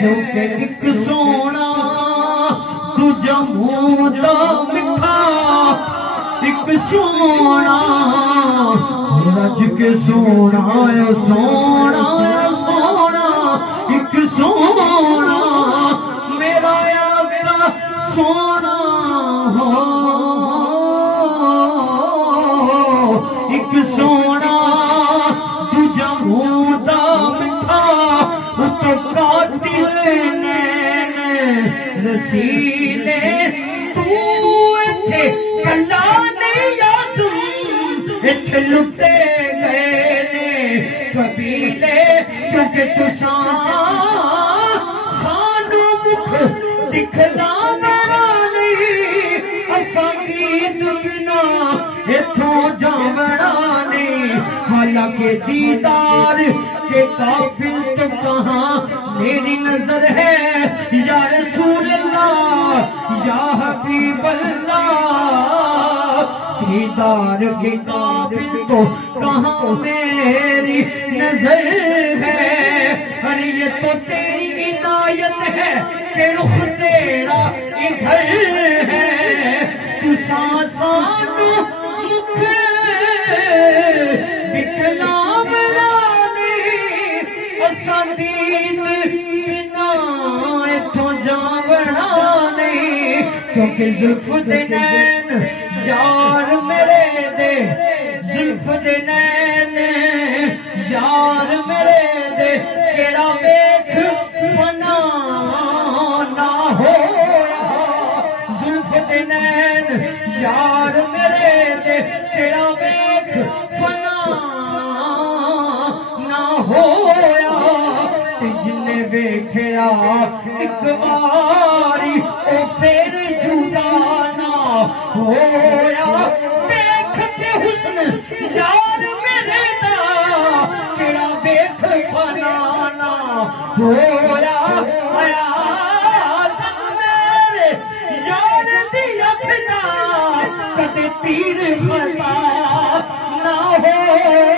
क्योंकि एक सोना दूजा मुंह दा मिठा, एक सोना रज के सोना सोना सोना, एक सोना मेरा आका सोना हो, एक सोना दूजा मुंह दा मिठा, तो कातिल रसीले तू इथे कला नहीं यासुम, इथे लुटे गए ने कबीले, क्योंकि तुसा सानू मुख दिखलाना नहीं, असा गीत बिना इथों जावना नहीं, हालांकि दीदार के काबिल तो कहाँ मेरी नजर है, या रसूल अल्लाह या हबीब अल्लाह, दीदार के काबिल तो कहाँ मेरी नजर है। अरे ये तो तेरी इनायत है कि रुख तेरा इधर है, तू सानू मुख दिखलावना संदीन बिना इथों जावना नहीं, क्योंकि जुल्फ दे नैन यार मेरे दे, जुल्फ दे नैन यार मेरे दे, केड़ा वेख फना ना होया, जुल्फ दे नैन यार मेरे दे, केड़ा वेख फना ना होया, जिन्ने वेख्या एक बारी ओ फिर जुदा ना होया, वेख के हुस्न यार मेरे दा, केड़ा वेख फना ना होया, आया मेरे यार दी अख दा कदे तीर फना ना हो।